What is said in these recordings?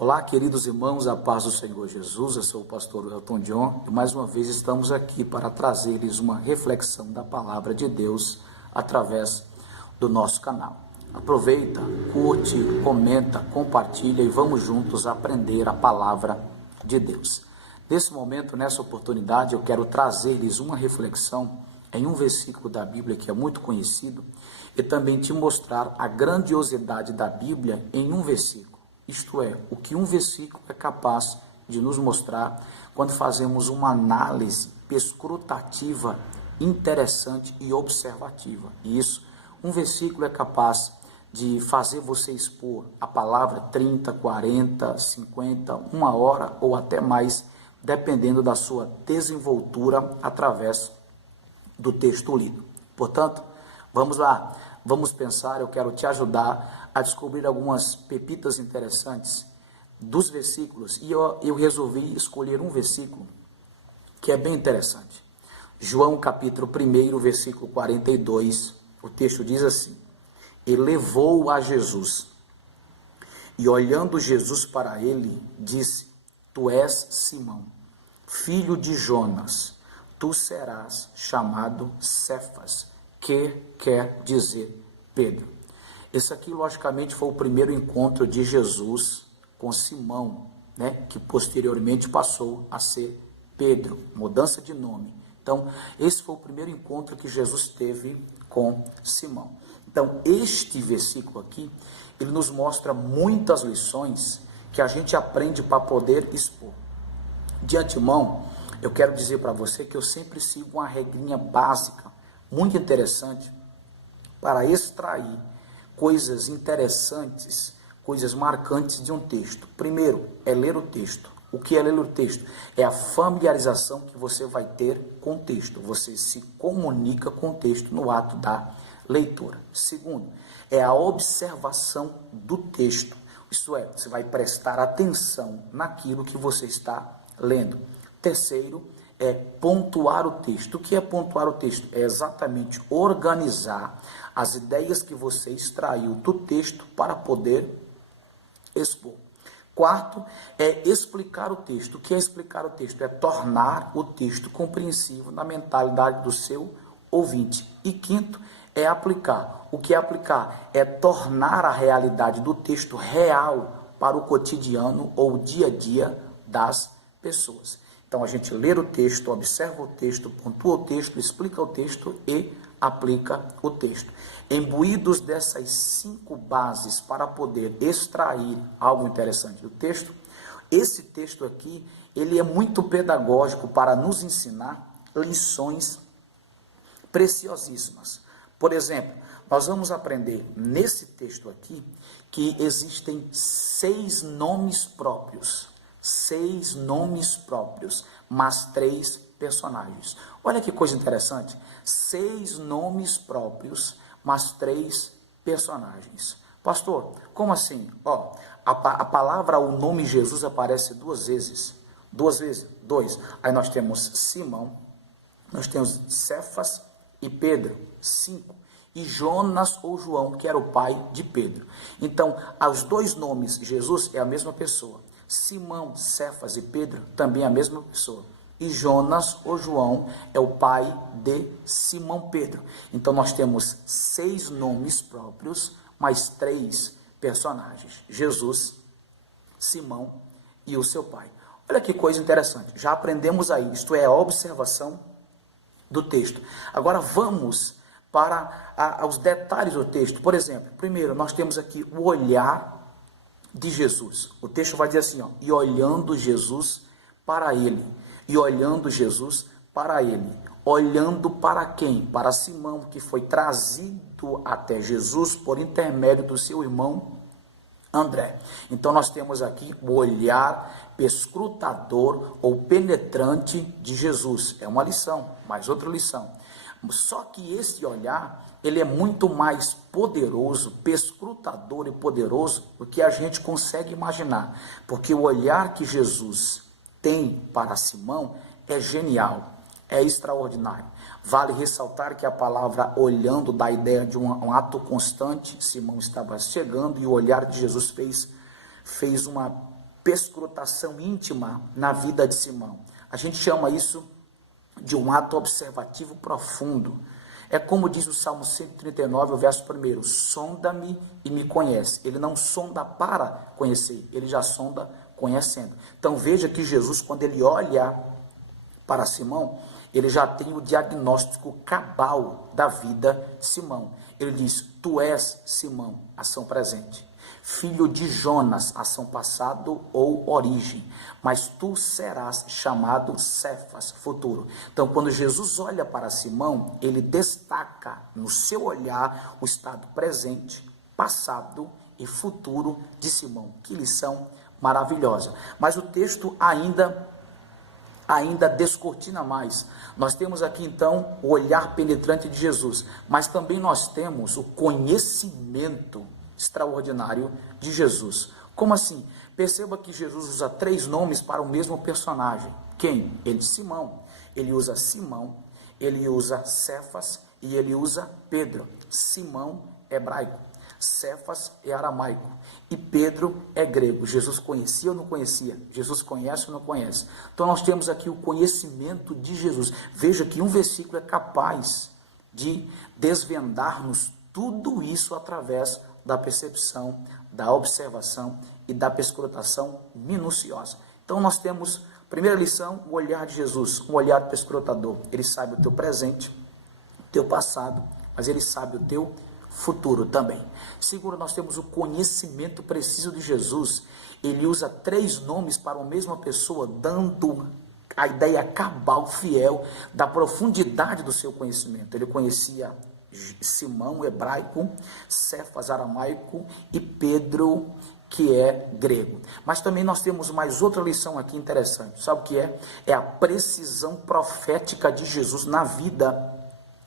Olá, queridos irmãos, a paz do Senhor Jesus. Eu sou o pastor Elton John e mais uma vez estamos aqui para trazer-lhes uma reflexão da palavra de Deus através do nosso canal. Aproveita, curte, comenta, compartilha e vamos juntos aprender a palavra de Deus. Nesse momento, nessa oportunidade, eu quero trazer-lhes uma reflexão em um versículo da Bíblia que é muito conhecido e também te mostrar a grandiosidade da Bíblia em um versículo. Isto é, o que um versículo é capaz de nos mostrar quando fazemos uma análise perscrutativa, interessante e observativa. E isso, um versículo é capaz de fazer você expor a palavra 30, 40, 50, uma hora ou até mais, dependendo da sua desenvoltura através do texto lido. Portanto, vamos lá, vamos pensar, eu quero te ajudar a descobrir algumas pepitas interessantes dos versículos e eu resolvi escolher um versículo que é bem interessante. João capítulo 1, versículo 42, o texto diz assim: e levou a Jesus, e olhando Jesus para ele, disse: tu és Simão, filho de Jonas, tu serás chamado Cefas, que quer dizer Pedro. Esse aqui, logicamente, foi o primeiro encontro de Jesus com Simão, que posteriormente passou a ser Pedro, mudança de nome. Então, esse foi o primeiro encontro que Jesus teve com Simão. Então, este versículo aqui, ele nos mostra muitas lições que a gente aprende para poder expor. De antemão, eu quero dizer para você que eu sempre sigo uma regrinha básica, muito interessante, para extrair coisas interessantes, coisas marcantes de um texto. Primeiro, é ler o texto. O que é ler o texto? É a familiarização que você vai ter com o texto. Você se comunica com o texto no ato da leitura. Segundo, é a observação do texto. Isto é, você vai prestar atenção naquilo que você está lendo. Terceiro, é pontuar o texto. O que é pontuar o texto? É exatamente organizar as ideias que você extraiu do texto para poder expor. Quarto, é explicar o texto. O que é explicar o texto? É tornar o texto compreensível na mentalidade do seu ouvinte. E quinto, é aplicar. O que é aplicar? É tornar a realidade do texto real para o cotidiano ou o dia a dia das pessoas. Então, a gente lê o texto, observa o texto, pontua o texto, explica o texto e aplica o texto. Imbuídos dessas 5 bases para poder extrair algo interessante do texto, esse texto aqui, ele é muito pedagógico para nos ensinar lições preciosíssimas. Por exemplo, nós vamos aprender nesse texto aqui que existem 6 nomes próprios. 6 nomes próprios, mas 3 personagens. Olha que coisa interessante. 6 nomes próprios, mas 3 personagens. Pastor, como assim? A palavra, o nome Jesus aparece 2 vezes. 2 vezes? 2. Aí nós temos Simão, nós temos Cefas e Pedro. 5. E Jonas ou João, que era o pai de Pedro. Então, os 2 nomes, Jesus é a mesma pessoa. Simão, Cefas e Pedro, também a mesma pessoa. E Jonas ou João é o pai de Simão Pedro. Então nós temos 6 nomes próprios, mais 3 personagens. Jesus, Simão e o seu pai. Olha que coisa interessante. Já aprendemos aí, isto é a observação do texto. Agora vamos para os detalhes do texto. Por exemplo, primeiro nós temos aqui o olhar de Jesus. O texto vai dizer assim, e olhando Jesus para ele. E olhando Jesus para ele. Olhando para quem? Para Simão, que foi trazido até Jesus por intermédio do seu irmão André. Então nós temos aqui o olhar perscrutador ou penetrante de Jesus. É uma lição, mais outra lição. Só que esse olhar, ele é muito mais poderoso, perscrutador e poderoso do que a gente consegue imaginar. Porque o olhar que Jesus tem para Simão é genial, é extraordinário. Vale ressaltar que a palavra olhando dá a ideia de um ato constante. Simão estava chegando e o olhar de Jesus fez uma perscrutação íntima na vida de Simão. A gente chama isso de um ato observativo profundo. É como diz o Salmo 139, o verso 1, sonda-me e me conhece. Ele não sonda para conhecer, ele já sonda conhecendo. Então veja que Jesus, quando ele olha para Simão, ele já tem o diagnóstico cabal da vida de Simão. Ele diz, tu és Simão, ação presente, filho de Jonas, ação passado ou origem, mas tu serás chamado Cefas, futuro. Então, quando Jesus olha para Simão, ele destaca no seu olhar o estado presente, passado e futuro de Simão. Que lição maravilhosa. Mas o texto ainda descortina mais. Nós temos aqui então o olhar penetrante de Jesus, mas também nós temos o conhecimento extraordinário de Jesus. Como assim? Perceba que Jesus usa 3 nomes para o mesmo personagem. Quem? Ele, Simão. Ele usa Simão, ele usa Cefas e ele usa Pedro. Simão, hebraico. Cefas é aramaico e Pedro é grego. Jesus conhecia ou não conhecia? Jesus conhece ou não conhece? Então nós temos aqui o conhecimento de Jesus. Veja que um versículo é capaz de desvendar-nos tudo isso através da percepção, da observação e da perscrutação minuciosa. Então nós temos, primeira lição, o olhar de Jesus, um olhar perscrutador. Ele sabe o teu presente, o teu passado, mas ele sabe o teu futuro também. Segundo, nós temos o conhecimento preciso de Jesus. Ele usa 3 nomes para uma mesma pessoa, dando a ideia cabal, fiel, da profundidade do seu conhecimento. Ele conhecia Simão, hebraico, Cefas, aramaico, e Pedro, que é grego. Mas também nós temos mais outra lição aqui interessante. Sabe o que é? É a precisão profética de Jesus na vida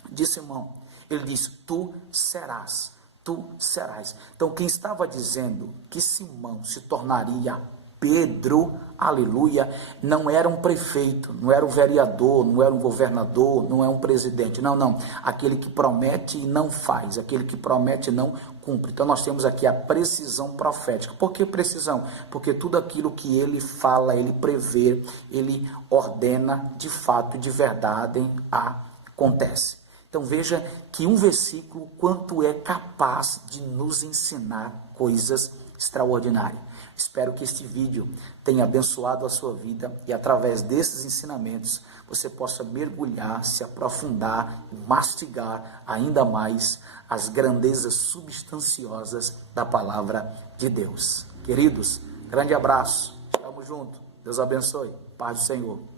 de Simão. Ele diz, tu serás, tu serás. Então, quem estava dizendo que Simão se tornaria Pedro, aleluia, não era um prefeito, não era um vereador, não era um governador, não é um presidente, não. Aquele que promete e não faz, aquele que promete e não cumpre. Então, nós temos aqui a precisão profética. Por que precisão? Porque tudo aquilo que ele fala, ele prevê, ele ordena, de fato, de verdade, acontece. Então veja que um versículo, quanto é capaz de nos ensinar coisas extraordinárias. Espero que este vídeo tenha abençoado a sua vida e através desses ensinamentos você possa mergulhar, se aprofundar e mastigar ainda mais as grandezas substanciosas da palavra de Deus. Queridos, grande abraço, estamos juntos, Deus abençoe, paz do Senhor.